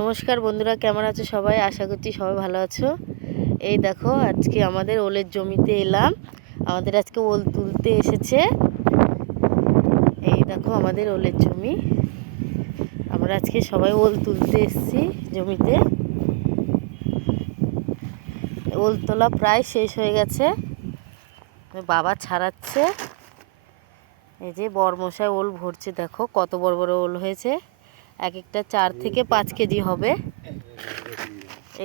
নমস্কার বন্ধুরা, কেমন আছো সবাই? আশা করছি সবাই ভালো আছো। এই দেখো, আজকে আমাদের ওলের জমিতে এলাম। আমাদের আজকে ওল তুলতে এসেছে। এই দেখো আমাদের ওলের জমি। আমরা আজকে সবাই ওল তুলতে এসেছি জমিতে। ওল তোলা প্রায় শেষ হয়ে গেছে, বাবা ছাড়াচ্ছে। এই যে বরমশাই ওল ভরছে, দেখো কত বড় বড় ওল হয়েছে। এক একটা 4 থেকে 5 কেজি হবে।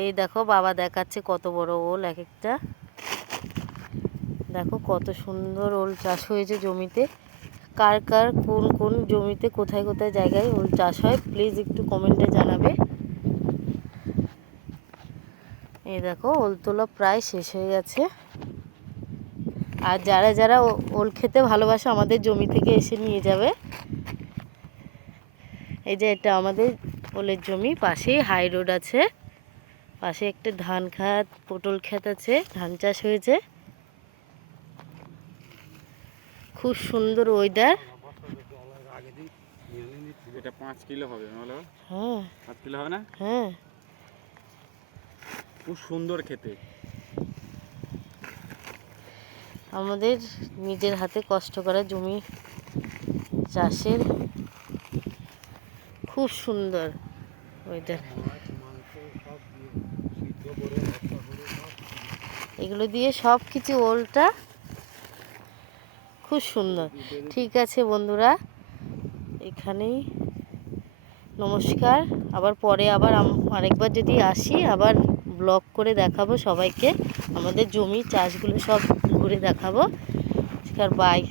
এই দেখো বাবা দেখাচ্ছে কত বড় ওল এক একটা। দেখো কত সুন্দর ওল চাষ হয়েছে জমিতে। কার কার কোন কোন জমিতে কোথায় কোথায় জায়গায় ওল চাষ হয় প্লিজ একটু কমেন্টে জানাবে। এই দেখো ওল তোলা প্রায় শেষ হয়ে গেছে। আর যারা যারা ওল খেতে ভালোবাসে আমাদের জমি থেকে এসে নিয়ে যাবে। এই যে এটা আমাদের ওলের জমি, পাশেই হাই রোড আছে, পাশে একটা ধান ক্ষেত, পটল ক্ষেত আছে, ধান চাষ হয়েছে। খুব সুন্দর ওয়েদার। এটা 5 কিলো হবে, বলো? হ্যাঁ 5 কিলো হবে না? হ্যাঁ, খুব সুন্দর খেতে। আমাদের নিজের হাতে কষ্ট করা জমি চাষের খুব সুন্দর ওয়েদার। এগুলো দিয়ে সব কিছু ওলটা খুব সুন্দর। ঠিক আছে বন্ধুরা, এখানেই নমস্কার। আবার পরে আরেকবার যদি আসি আবার ব্লগ করে দেখাবো সবাইকে। আমাদের জমি চাষগুলো সব ঘুরে দেখাবো। বাই।